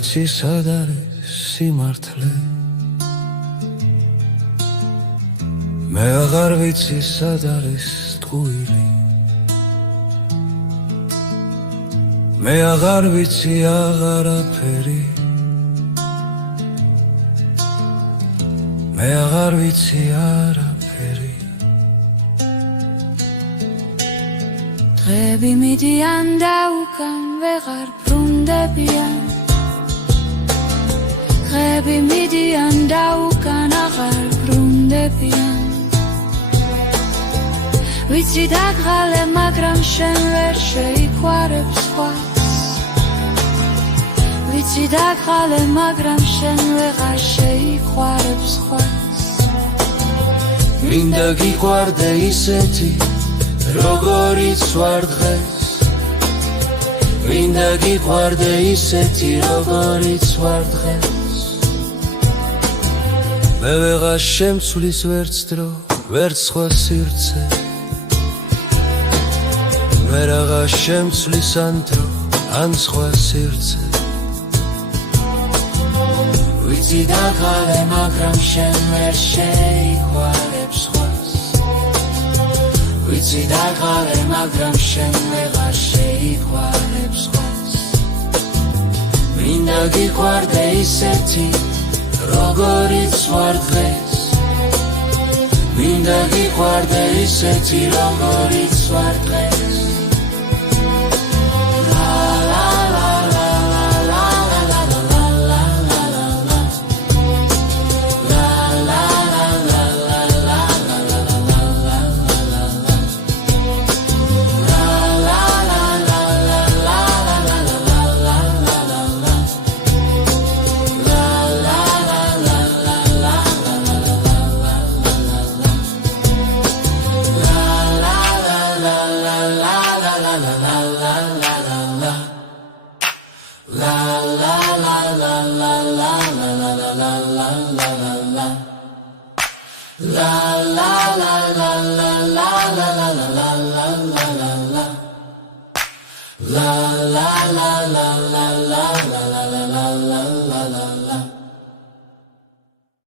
ვიცი სად არის სიმართლე მე აღარ ვიცი სად არის ტყუილი მე აღარ ვიცი აღარაფერი მე აღარ ვიცი არაფერი დღეები მიდიან და უკან ვეღარ ბრუნდებიან დღეები მიდიან და უკან აღარ ბრუნდებიან ვიცი დაგღალე მაგრამ შენ ვერ შეიყვარებ სხვას ვიცი დაგღალე მაგრამ შენ ვეღარ შეიყვარებ სხვას მინდა გიყვარდე ისეთი როგორიც ვარ დღეს მინდა გიყვარდე ისეთი როგორიც ვარ დღეს მე ვეღარ შემცვლის ვერც დრო ვერც სხვა სივრცე მე რაღა შემცვლის ან დრო ან სხვა სივრცე ვიცი დაღალე მაგრამ შენ ვერ შეიყვარებ სხვას ვიცი დაღალე მაგრამ შენ ვეღარ შეიყვარებ სხვას მინდა გიყვარდე ისეთი როგორიც ვარ დღეს მინდა გიყვარდე ისეთი როგორიც ვარ დღეს La la la la